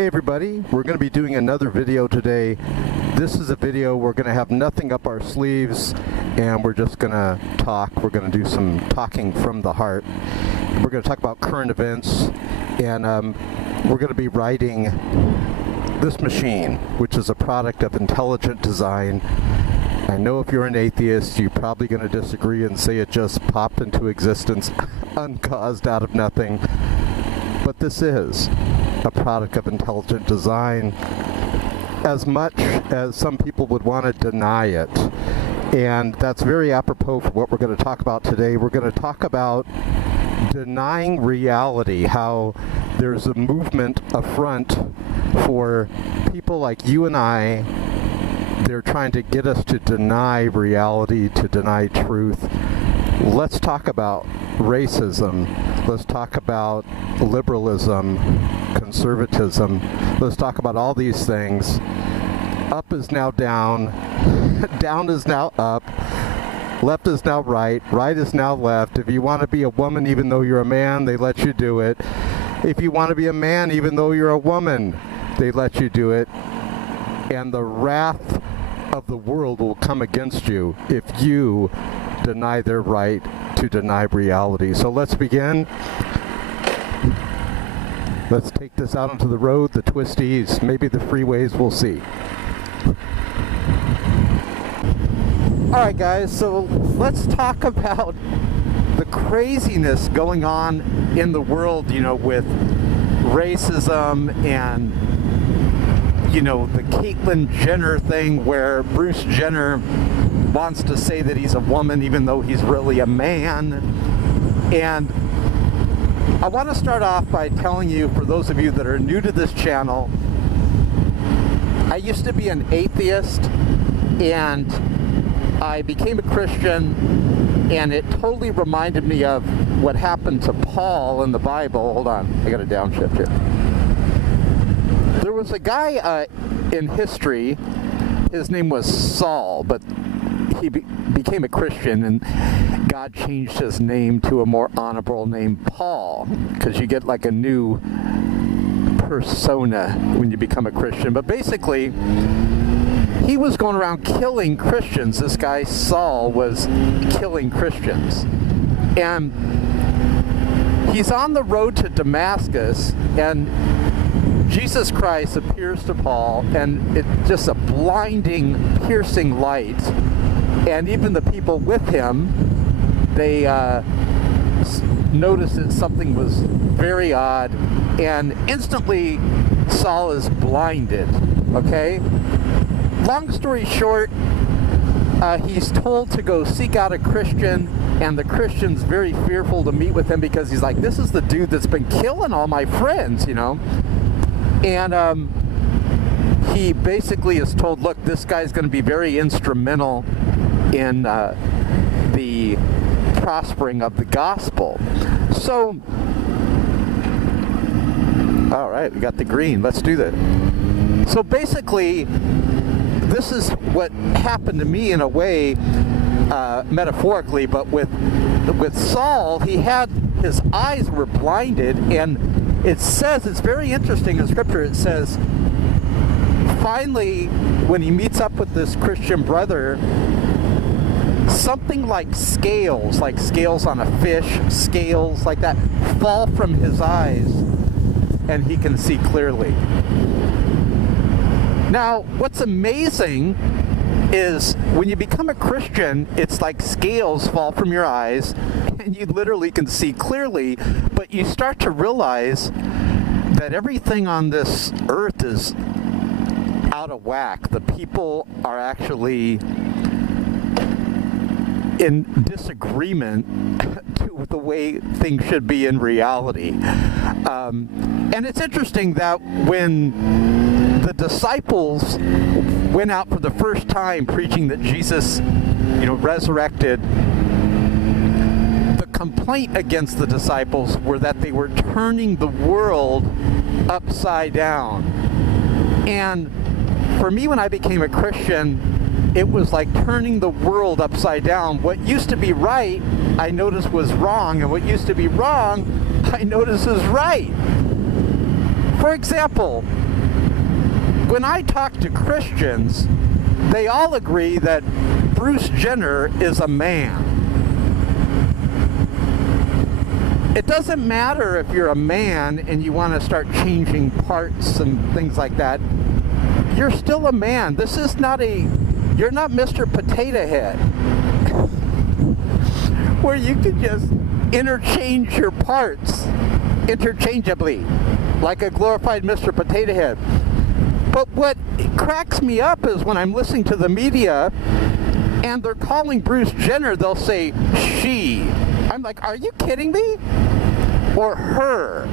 Hey everybody, we're going to be doing another video today. This is a video we're going to have nothing up our sleeves and we're just going to talk. We're going to do some talking from the heart. We're going to talk about current events and we're going to be riding this machine, which is a product of intelligent design. I know if you're an atheist, you're probably going to disagree and say it just popped into existence uncaused out of nothing. But this is a product of intelligent design, as much as some people would want to deny it. And that's very apropos for what we're going to talk about today. We're going to talk about denying reality, how there's a movement, a front for people like you and I. They're trying to get us to deny reality, to deny truth. Let's talk about racism. Let's talk about liberalism, conservatism. Let's talk about all these things. Up is now down. Down is now up. Left is now right. Right is now left. If you want to be a woman even though you're a man, they let you do it. If you want to be a man even though you're a woman, they let you do it. And the wrath of the world will come against you if you deny their right to deny reality. So let's begin. Let's take this out onto the road, the twisties, maybe the freeways, we'll see. Alright guys, so let's talk about the craziness going on in the world, you know, with racism and, you know, the Caitlyn Jenner thing where Bruce Jenner wants to say that he's a woman even though he's really a man. And I want to start off by telling you, for those of you that are new to this channel, I used to be an atheist and I became a Christian, and it totally reminded me of what happened to Paul in the Bible. Hold on, I got a downshift here. There was a guy in history, his name was Saul, but he became a Christian and God changed his name to a more honorable name, Paul, because you get like a new persona when you become a Christian. But basically, he was going around killing Christians. This guy, Saul, was killing Christians. And he's on the road to Damascus, and Jesus Christ appears to Paul, and it's just a blinding, piercing light. And even the people with him, they noticed that something was very odd, and instantly Saul is blinded, okay? Long story short, he's told to go seek out a Christian, and the Christian's very fearful to meet with him because he's like, this is the dude that's been killing all my friends, you know? And he basically is told, look, this guy's going to be very instrumental in the prospering of the gospel. So, all right, we got the green. Let's do that. So basically, this is what happened to me in a way, metaphorically, but with Saul, he had, his eyes were blinded, and it says, it's very interesting in Scripture, it says, finally, when he meets up with this Christian brother, something like scales on a fish, scales like that, fall from his eyes, and he can see clearly. Now, what's amazing is when you become a Christian, it's like scales fall from your eyes, and you literally can see clearly, but you start to realize that everything on this earth is out of whack. The people are actually in disagreement to the way things should be in reality. And it's interesting that when the disciples went out for the first time preaching that Jesus, you know, resurrected, the complaint against the disciples were that they were turning the world upside down. And for me, when I became a Christian, it was like turning the world upside down. What used to be right, I noticed was wrong, and what used to be wrong, I noticed is right. For example, when I talk to Christians, they all agree that Bruce Jenner is a man. It doesn't matter if you're a man and you want to start changing parts and things like that. You're still a man. This is not you're not Mr. Potato Head, where you can just interchange your parts interchangeably, like a glorified Mr. Potato Head. But what cracks me up is when I'm listening to the media and they're calling Bruce Jenner, they'll say she. I'm like, are you kidding me? Or her.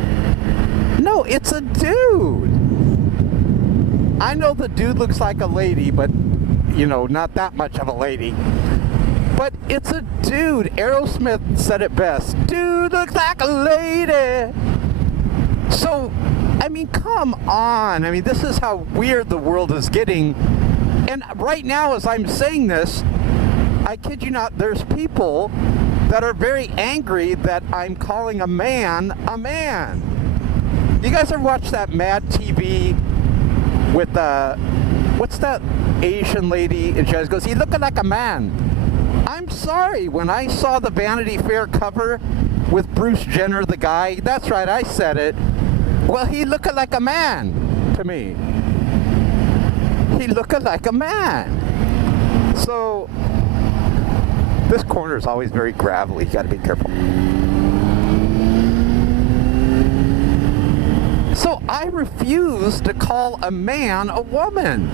No, it's a dude. I know the dude looks like a lady, but, not that much of a lady. But it's a dude. Aerosmith said it best. Dude looks like a lady. So, come on. This is how weird the world is getting. And right now, as I'm saying this, I kid you not, there's people that are very angry that I'm calling a man a man. You guys ever watch that Mad TV with, what's that Asian lady? And she always goes, he looking like a man. I'm sorry, when I saw the Vanity Fair cover with Bruce Jenner, the guy, that's right, I said it. Well, he looked like a man to me. He looked like a man. So, this corner is always very gravelly. You gotta be careful. So, I refuse to call a man a woman.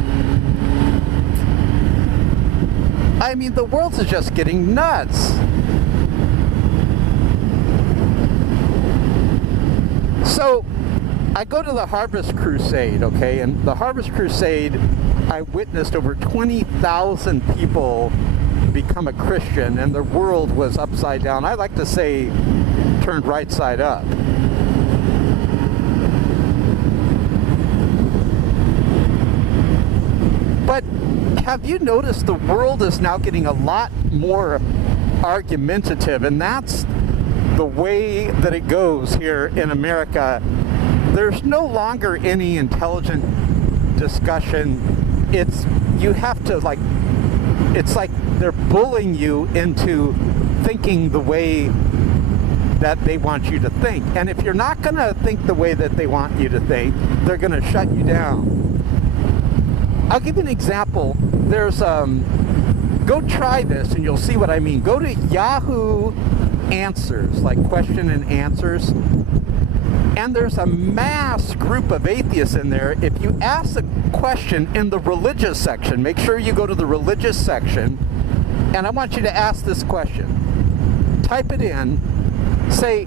The world is just getting nuts. So, I go to the Harvest Crusade, okay? And the Harvest Crusade, I witnessed over 20,000 people become a Christian, and their world was upside down. I like to say, turned right side up. But have you noticed the world is now getting a lot more argumentative, and that's the way that it goes here in America. There's no longer any intelligent discussion. It's like they're bullying you into thinking the way that they want you to think. And if you're not going to think the way that they want you to think, they're going to shut you down. I'll give you an example. There's, go try this and you'll see what I mean. Go to Yahoo Answers, like question and answers. And there's a mass group of atheists in there. If you ask a question in the religious section, make sure you go to the religious section, and I want you to ask this question. Type it in, say,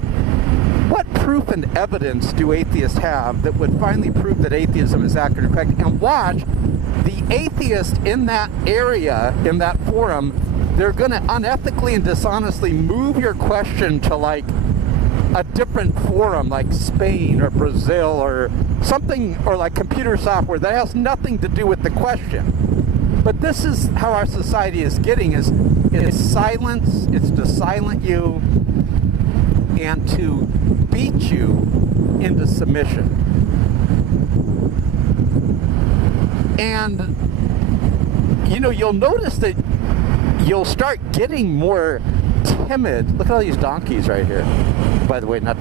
what proof and evidence do atheists have that would finally prove that atheism is accurate and correct? And watch, the atheist in that area, in that forum, they're going to unethically and dishonestly move your question to like a different forum like Spain or Brazil or something, or like computer software that has nothing to do with the question. But this is how our society is getting, is silence. It's to silence you and to beat you into submission. And you'll notice that you'll start getting more timid. Look at all these donkeys right here. By the way, they're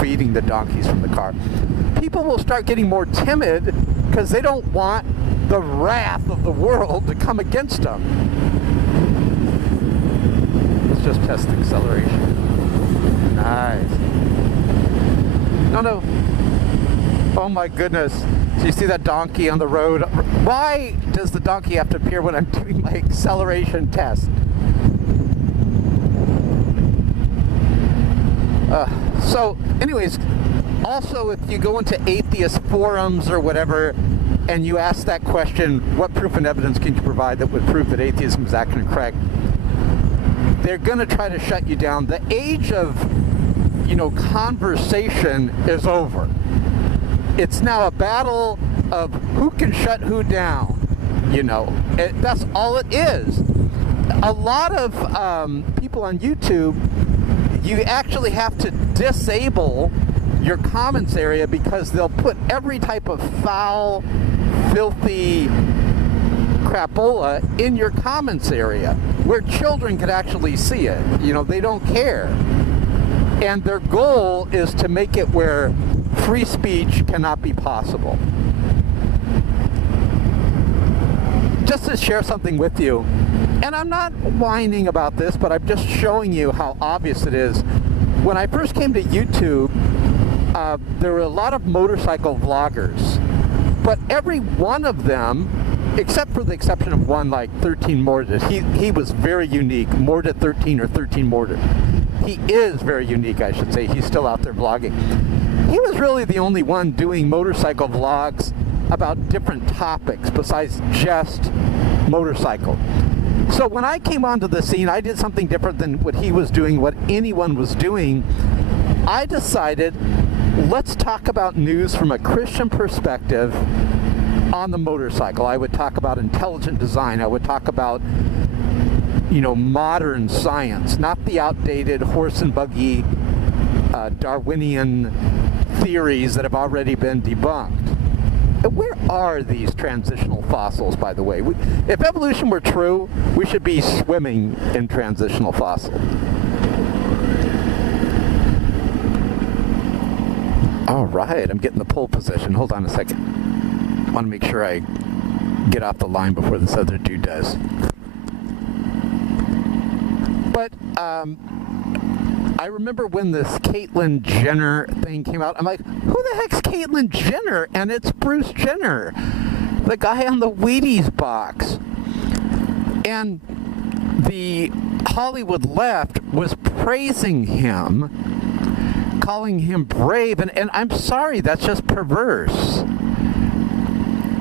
feeding the donkeys from the car. People will start getting more timid because they don't want the wrath of the world to come against them. Let's just test the acceleration. Nice. No. Oh my goodness. So you see that donkey on the road? Why does the donkey have to appear when I'm doing my acceleration test? So anyways, also if you go into atheist forums or whatever and you ask that question, what proof and evidence can you provide that would prove that atheism is accurate and correct? They're going to try to shut you down. The age of, conversation is over. It's now a battle of who can shut who down. That's all it is. A lot of people on YouTube, you actually have to disable your comments area because they'll put every type of foul, filthy crapola in your comments area where children could actually see it. You know, they don't care. And their goal is to make it where free speech cannot be possible. Just to share something with you, and I'm not whining about this, but I'm just showing you how obvious it is. When I first came to YouTube, there were a lot of motorcycle vloggers, but every one of them, except for the exception of one like 13 Morded, he was very unique, Morded 13 or 13 Morded. He is very unique, I should say. He's still out there vlogging. He was really the only one doing motorcycle vlogs about different topics besides just motorcycle. So when I came onto the scene, I did something different than what he was doing, what anyone was doing. I decided, let's talk about news from a Christian perspective on the motorcycle. I would talk about intelligent design. I would talk about, you know, modern science, not the outdated horse and buggy Darwinian theories that have already been debunked. Where are these transitional fossils, by the way? If evolution were true, we should be swimming in transitional fossils. All right, I'm getting the pole position. Hold on a second. I want to make sure I get off the line before this other dude does. But I remember when this Caitlyn Jenner thing came out, I'm like, who the heck's Caitlyn Jenner? And it's Bruce Jenner, the guy on the Wheaties box. And the Hollywood left was praising him, calling him brave, and I'm sorry, that's just perverse.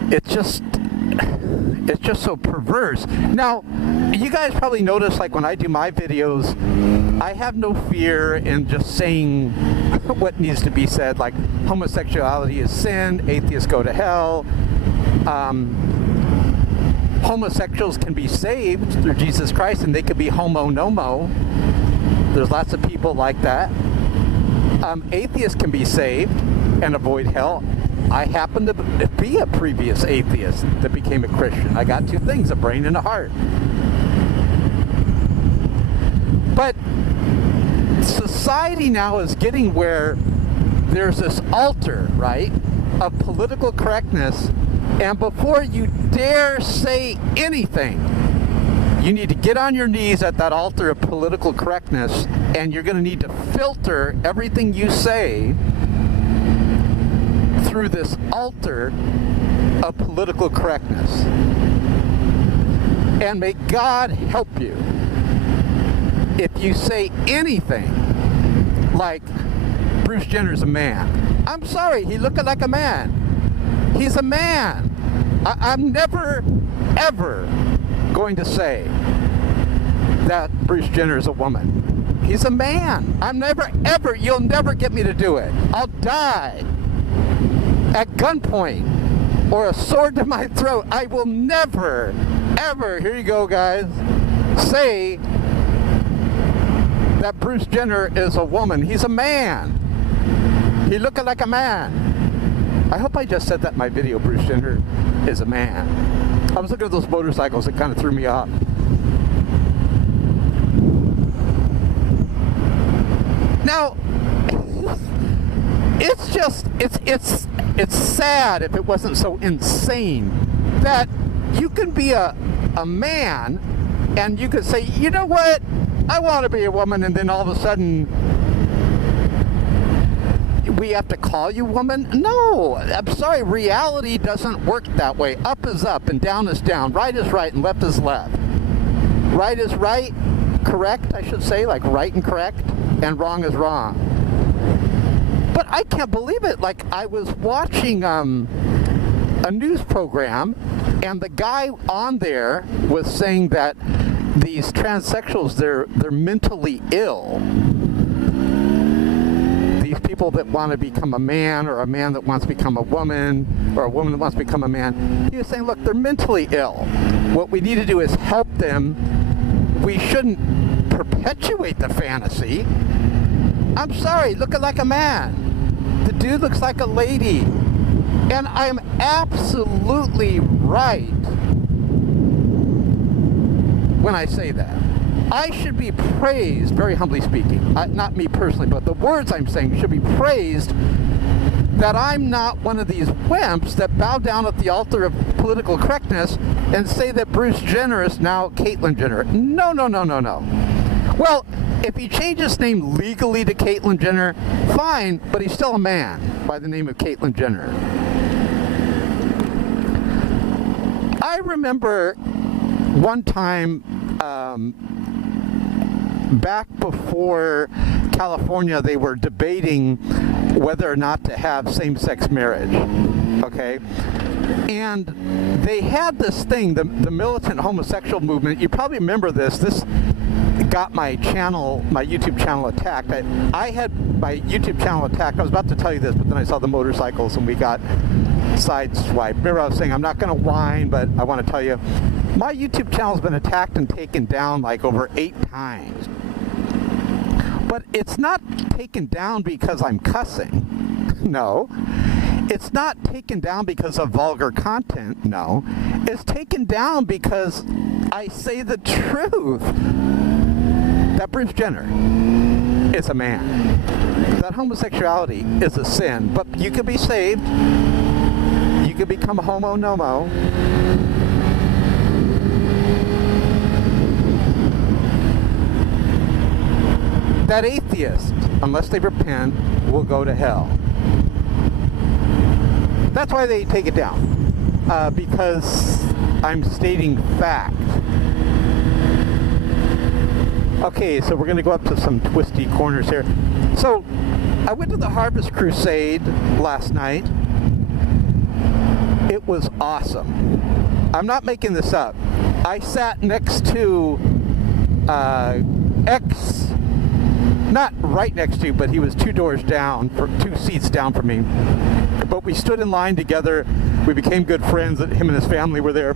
It's just so perverse. Now, you guys probably notice, like when I do my videos, I have no fear in just saying what needs to be said, like homosexuality is sin, atheists go to hell, homosexuals can be saved through Jesus Christ and they could be homo-nomo. There's lots of people like that. Atheists can be saved and avoid hell. I happen to be a previous atheist that became a Christian. I got two things, a brain and a heart. But society now is getting where there's this altar, right, of political correctness, and before you dare say anything, you need to get on your knees at that altar of political correctness, and you're going to need to filter everything you say through this altar of political correctness. And may God help you if you say anything like, Bruce Jenner's a man. I'm sorry, he looked like a man. He's a man. I'm never, ever going to say that Bruce Jenner is a woman. He's a man. I'm never, ever, you'll never get me to do it. I'll die at gunpoint or a sword to my throat. I will never, ever, here you go guys, say that Bruce Jenner is a woman. He's a man. He looked like a man. I hope I just said that in my video, Bruce Jenner is a man. I was looking at those motorcycles, it kind of threw me off. Now, it's just, it's sad if it wasn't so insane that you can be a man and you could say, you know what, I want to be a woman, and then all of a sudden we have to call you woman? No, I'm sorry, reality doesn't work that way. Up is up and down is down, right is right and left is left. Right is right, correct I should say, like right and correct, and wrong is wrong. But I can't believe it. Like, I was watching a news program, and the guy on there was saying that these transsexuals, they're mentally ill. These people that want to become a man, or a man that wants to become a woman, or a woman that wants to become a man, he was saying, look, they're mentally ill. What we need to do is help them. We shouldn't perpetuate the fantasy. I'm sorry, look like a man. the dude looks like a lady. And I'm absolutely right when I say that. I should be praised, very humbly speaking, not me personally, but the words I'm saying should be praised, that I'm not one of these wimps that bow down at the altar of political correctness and say that Bruce Jenner is now Caitlyn Jenner. No, no, no, no, no. Well, if he changed his name legally to Caitlyn Jenner, fine, but he's still a man by the name of Caitlyn Jenner. I remember one time back before California, they were debating whether or not to have same-sex marriage, okay? And they had this thing, the militant homosexual movement. You probably remember this. This got my channel, my YouTube channel attacked. I had my YouTube channel attacked. I was about to tell you this, but then I saw the motorcycles and we got sideswiped. Remember I was saying I'm not going to whine, but I want to tell you, my YouTube channel's been attacked and taken down like over 8 times. But it's not taken down because I'm cussing. No. It's not taken down because of vulgar content. No. It's taken down because I say the truth. That Bruce Jenner is a man. That homosexuality is a sin. But you can be saved. You can become homo nomo. That atheist, unless they repent, will go to hell. That's why they take it down, because I'm stating fact. Okay, so we're going to go up to some twisty corners here. So, I went to the Harvest Crusade last night. It was awesome. I'm not making this up. I sat next to not right next to, but he was 2 doors down, 2 seats down from me. But we stood in line together. We became good friends. Him and his family were there.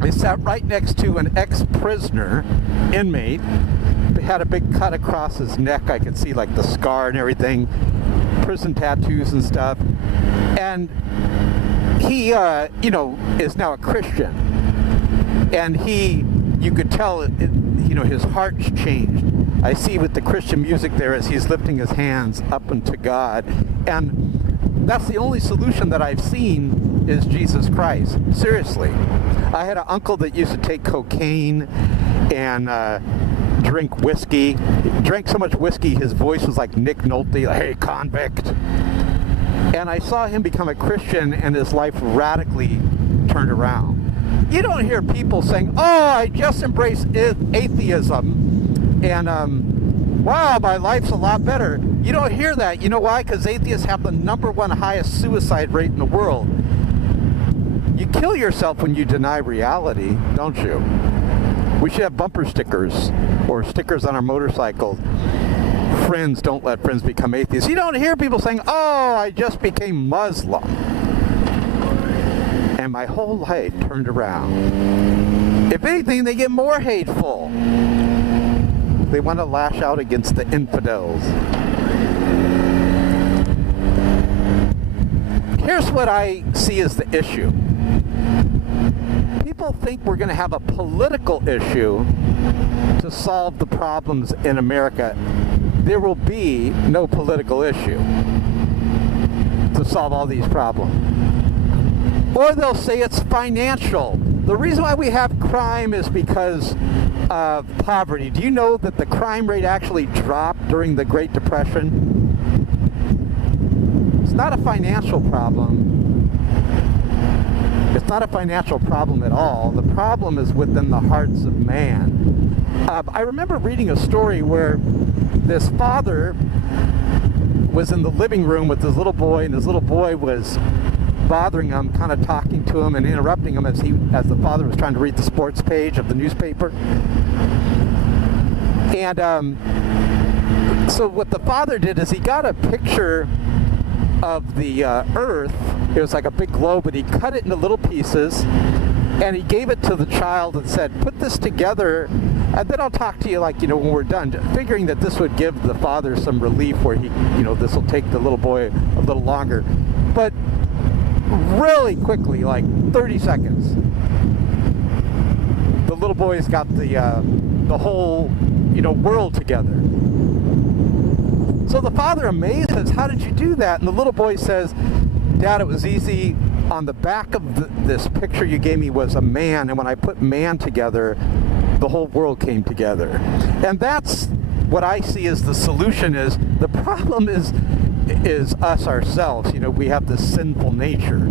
I sat right next to an ex-prisoner inmate. He had a big cut across his neck. I could see like the scar and everything, prison tattoos and stuff. And he, is now a Christian. And you could tell, his heart's changed. I see with the Christian music there as he's lifting his hands up unto God. And that's the only solution that I've seen is Jesus Christ. Seriously. I had an uncle that used to take cocaine and drink whiskey. He drank so much whiskey, his voice was like Nick Nolte, like, hey, convict. And I saw him become a Christian and his life radically turned around. You don't hear people saying, oh, I just embraced atheism. And, wow, my life's a lot better. You don't hear that. You know why? Because atheists have the #1 highest suicide rate in the world. You kill yourself when you deny reality, don't you? We should have bumper stickers or stickers on our motorcycles. Friends, don't let friends become atheists. You don't hear people saying, oh, I just became Muslim. And my whole life turned around. If anything, they get more hateful. They want to lash out against the infidels. Here's what I see as the issue. People think we're going to have a political issue to solve the problems in America. There will be no political issue to solve all these problems. Or they'll say it's financial. The reason why we have crime is because of poverty. Do you know that the crime rate actually dropped during the Great Depression? It's not a financial problem. It's not a financial problem at all. The problem is within the hearts of man. I remember reading a story where this father was in the living room with his little boy, and his little boy was bothering him, kind of talking to him and interrupting him as the father was trying to read the sports page of the newspaper. And so what the father did is he got a picture of the earth. It was like a big globe, but he cut it into little pieces, And he gave it to the child and said, put this together, and then I'll talk to you, like, when we're done, figuring that this would give the father some relief where he, this will take the little boy a little longer. But really quickly, like 30 seconds, the little boy's got the whole, world together. So the father amazes, how did you do that? And the little boy says, Dad, it was easy. On the back of this picture you gave me was a man, and when I put man together, the whole world came together. And that's what I see as the solution. Is the problem is us ourselves. We have this sinful nature.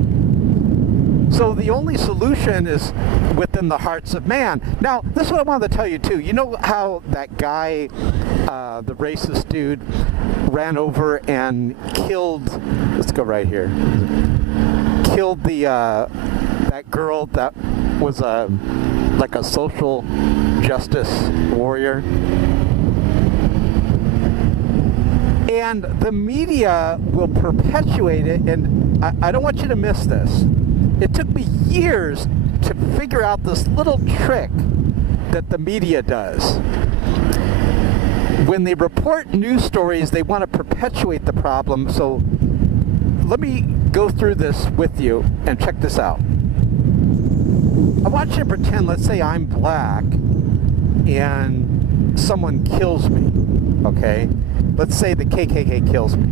So the only solution is within the hearts of man. Now, this is what I wanted to tell you too. You know how that guy, the racist dude, ran over and killed, let's go right here, killed that girl that was like a social justice warrior? And the media will perpetuate it, and I don't want you to miss this. It took me years to figure out this little trick that the media does. When they report news stories, they want to perpetuate the problem. So let me go through this with you and check this out. I want you to pretend, let's say I'm black and someone kills me, okay? Let's say the KKK kills me.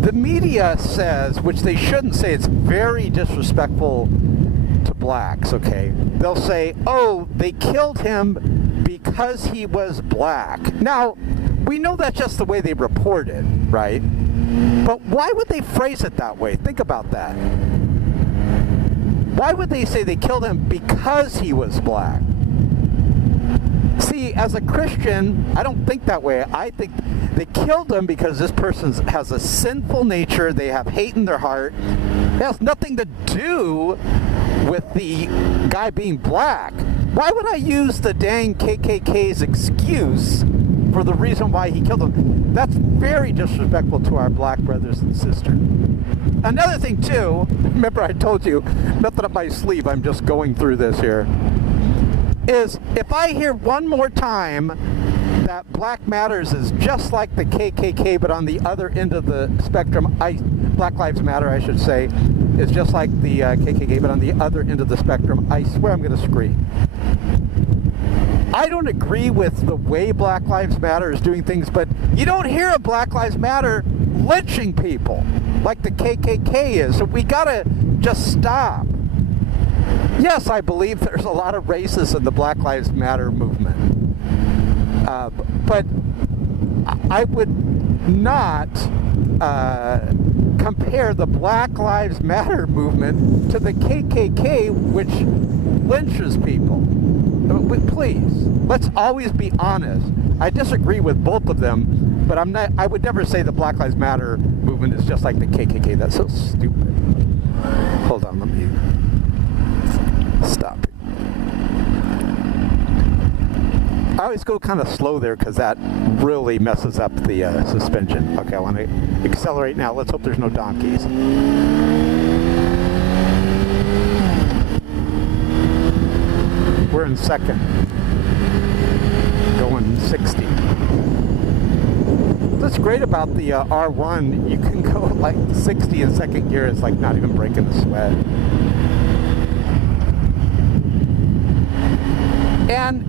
The media says, which they shouldn't say, it's very disrespectful to blacks, okay? They'll say, oh, they killed him because he was black. Now, we know that's just the way they report it, right? But why would they phrase it that way? Think about that. Why would they say they killed him because he was black? See, as a Christian, I don't think that way. I think they killed him because this person has a sinful nature. They have hate in their heart. It has nothing to do with the guy being black. Why would I use the dang KKK's excuse for the reason why he killed him? That's very disrespectful to our black brothers and sisters. Another thing, too, remember I told you, nothing up my sleeve, I'm just going through this here, is if I hear one more time that Black Matters is just like the KKK, but on the other end of the spectrum, Black Lives Matter, I should say, is just like the KKK, but on the other end of the spectrum, I swear I'm going to scream. I don't agree with the way Black Lives Matter is doing things, but you don't hear of Black Lives Matter lynching people like the KKK is, so we got to just stop. Yes, I believe there's a lot of racists in the Black Lives Matter movement. But I would not compare the Black Lives Matter movement to the KKK, which lynches people. Please, let's always be honest. I disagree with both of them, but I would never say the Black Lives Matter movement is just like the KKK. That's so stupid. Hold on, let me stop. I always go kind of slow there because that really messes up the suspension. Okay, I want to accelerate now. Let's hope there's no donkeys. We're in second, going 60. What's great about the R1, you can go like 60 in second gear. It's like not even breaking a sweat. And,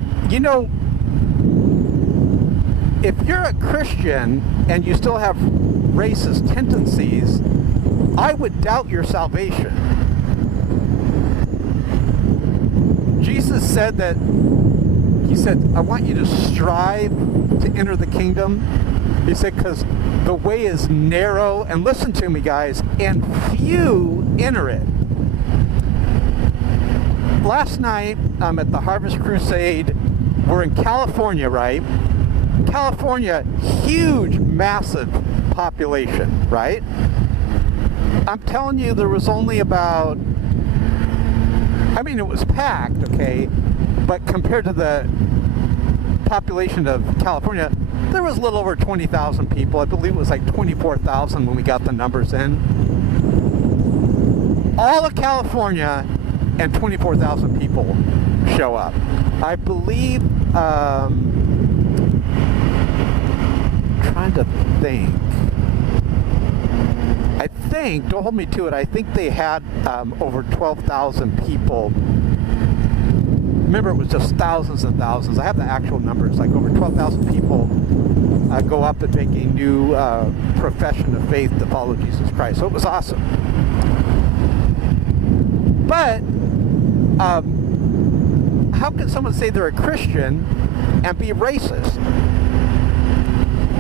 if you're a Christian and you still have racist tendencies, I would doubt your salvation. Jesus said that, he said, I want you to strive to enter the kingdom. He said, because the way is narrow, and listen to me, guys, and few enter it. Last night, at the Harvest Crusade, we're in California, right? California, huge, massive population, right? I'm telling you, there was only about, it was packed, okay, but compared to the population of California, there was a little over 20,000 people. I believe it was like 24,000 when we got the numbers in. All of California and 24,000 people show up. I believe, trying to think. I think, don't hold me to it, I think they had over 12,000 people. Remember, it was just thousands and thousands. I have the actual numbers, like over 12,000 people go up and make a new profession of faith to follow Jesus Christ. So it was awesome. But how can someone say they're a Christian and be racist?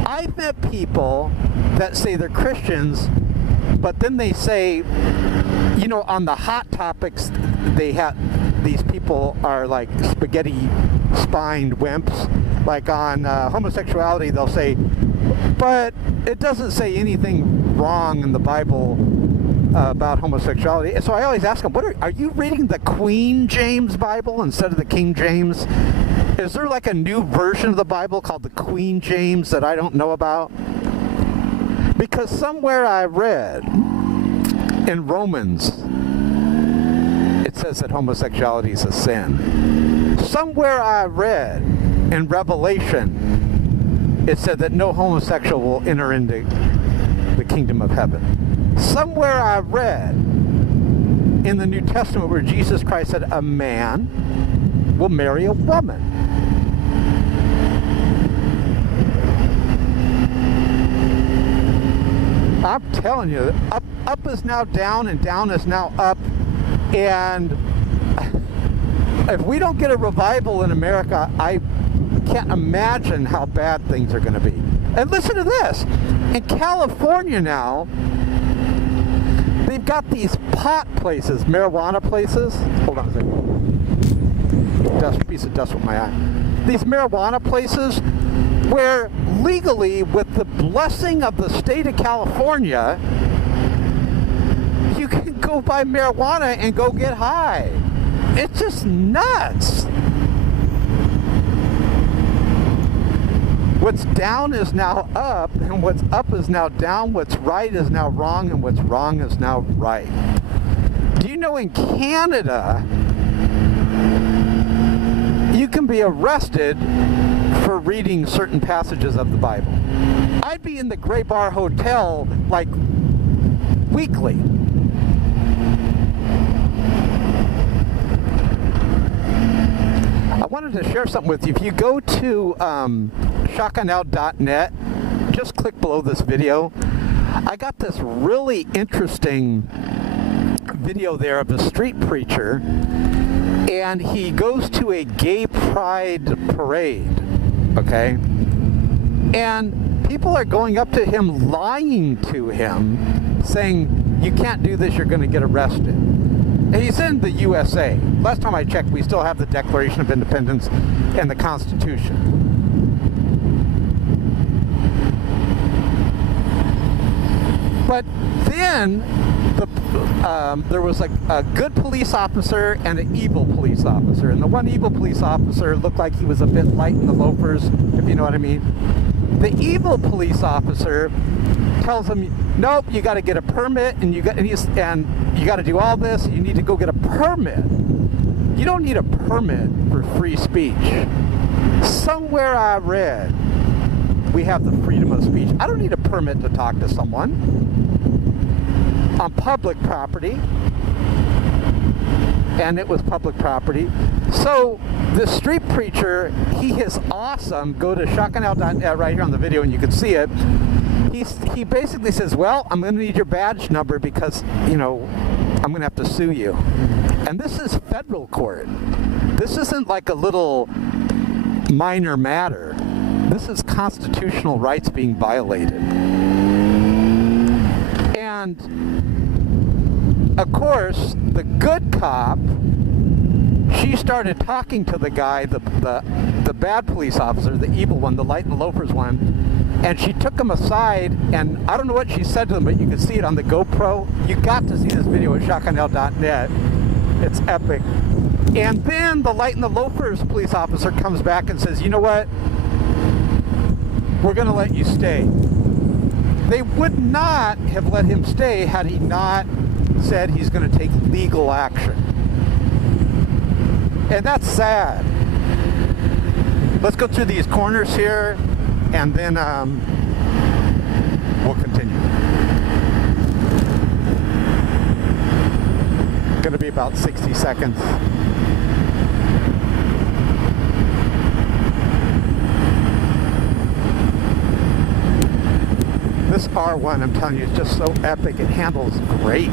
I've met people that say they're Christians, but then they say, you know, on the hot topics, these people are like spaghetti-spined wimps. Like on homosexuality, they'll say, but it doesn't say anything wrong in the Bible about homosexuality. And so I always ask them, are you reading the Queen James Bible instead of the King James? Is there like a new version of the Bible called the Queen James that I don't know about? Because somewhere I read in Romans, it says that homosexuality is a sin. Somewhere I read in Revelation, it said that no homosexual will enter into the kingdom of heaven. Somewhere I read in the New Testament where Jesus Christ said a man will marry a woman. I'm telling you, up is now down and down is now up. And if we don't get a revival in America, I can't imagine how bad things are going to be. And listen to this. In California now, they've got these pot places, marijuana places. Hold on a second. Piece of dust with my eye. These marijuana places where legally, with the blessing of the state of California, you can go buy marijuana and go get high. It's just nuts. What's down is now up, and what's up is now down. What's right is now wrong, and what's wrong is now right. Do you know in Canada, you can be arrested for reading certain passages of the Bible? I'd be in the Grey Bar Hotel like weekly. I wanted to share something with you. If you go to shotgunout.net, just click below this video. I got this really interesting video there of a street preacher, and he goes to a gay pride parade, okay? And people are going up to him, lying to him, saying, you can't do this, you're going to get arrested. And he's in the USA. Last time I checked, we still have the Declaration of Independence and the Constitution. But then there was like a good police officer and an evil police officer. And the one evil police officer looked like he was a bit light in the loafers, if you know what I mean. The evil police officer tells him, nope, you got to get a permit, and you got to do all this. You need to go get a permit. You don't need a permit for free speech. Somewhere I read we have the freedom of speech. I don't need a permit to talk to someone on public property, and it was public property. So the street preacher, he is awesome. Go to shotgunout.net right here on the video, and you can see it. He basically says, well, I'm going to need your badge number because, you know, I'm going to have to sue you. And this is federal court. This isn't like a little minor matter. This is constitutional rights being violated. And, of course, the good cop, she started talking to the guy, the bad police officer, the evil one, the light and the loafers one, and she took him aside, and I don't know what she said to him, but you can see it on the GoPro. You got to see this video at shotgunout.net. It's epic. And then the light and the loafers police officer comes back and says, you know what? We're going to let you stay. They would not have let him stay had he not said he's going to take legal action. And that's sad. Let's go through these corners here, and then we'll continue. Going to be about 60 seconds. This R1, I'm telling you, is just so epic. It handles great.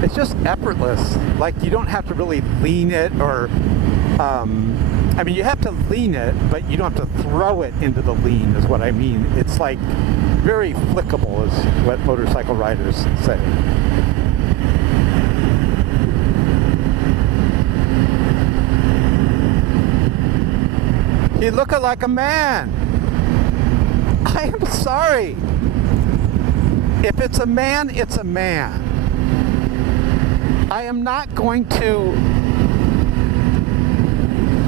It's just effortless. Like, you don't have to really lean it or, I mean, you have to lean it, but you don't have to throw it into the lean, is what I mean. It's like very flickable, is what motorcycle riders say. You look like a man. I am sorry. If it's a man, it's a man. I am not going to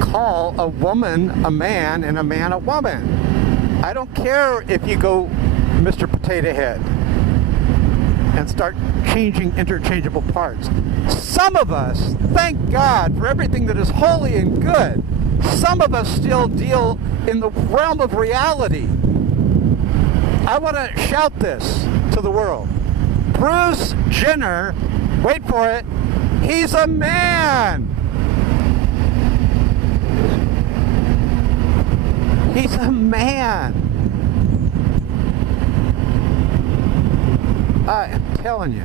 call a woman a man and a man a woman. I don't care if you go Mr. Potato Head and start changing interchangeable parts. Some of us, thank God for everything that is holy and good, some of us still deal in the realm of reality. I want to shout this to the world. Bruce Jenner, wait for it, he's a man! He's a man! I am telling you.